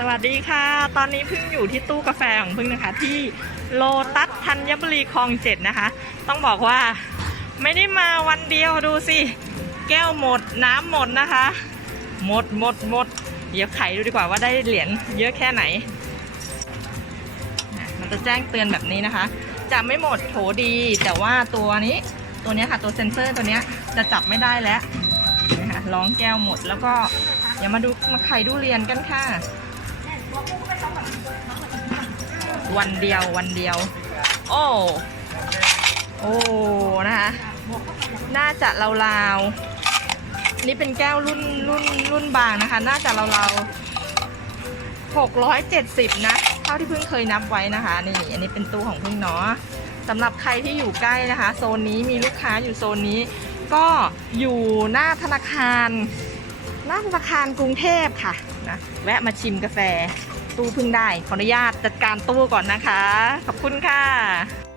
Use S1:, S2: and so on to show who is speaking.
S1: สวัสดีค่ะ ตอนนี้พิ่งอยู่ที่ตู้กาแฟของพึ่งนะคะ ที่โลตัสธัญบุรีคลองเจ็ดนะคะ ต้องบอกว่าไม่ได้มาวันเดียวดูสิ แก้วหมดน้ำหมดนะคะ หมดหมดหมดเดี๋ยวไขดูดีกว่าว่าได้เหรียญเยอะแค่ไหน มันจะแจ้งเตือนแบบนี้นะคะ จะไม่หมดโถดีแต่ว่าตัวนี้ตัวนี้ค่ะตัวเซ็นเซอร์ตัวนี้จะจับไม่ได้แล้วนะคะร้องแก้วหมดแล้วก็อย่ามาดูมาไขดูเหรียญกันค่ะ วันเดียววันเดียว โอ้โอ้นะคะน่าจะราวๆนี่เป็นแก้วรุ่นรุ่นรุ่นบางนะคะ น่าจะราวๆหกร้อยเจ็ดสิบนะเท่าที่เพิ่งเคยนับไว้นะคะนี่อันนี้เป็นตู้ของเพิ่งเนาะสำหรับใครที่อยู่ใกล้นะคะ โซนนี้มีลูกค้าอยู่โซนนี้ ก็อยู่หน้าธนาคาร น้าธนาคารกรุงเทพค่ะนะแวะมาชิมกาแฟตู้พึ่งได้ ขออนุญาตจัดการตู้ก่อนนะคะ ขอบคุณค่ะ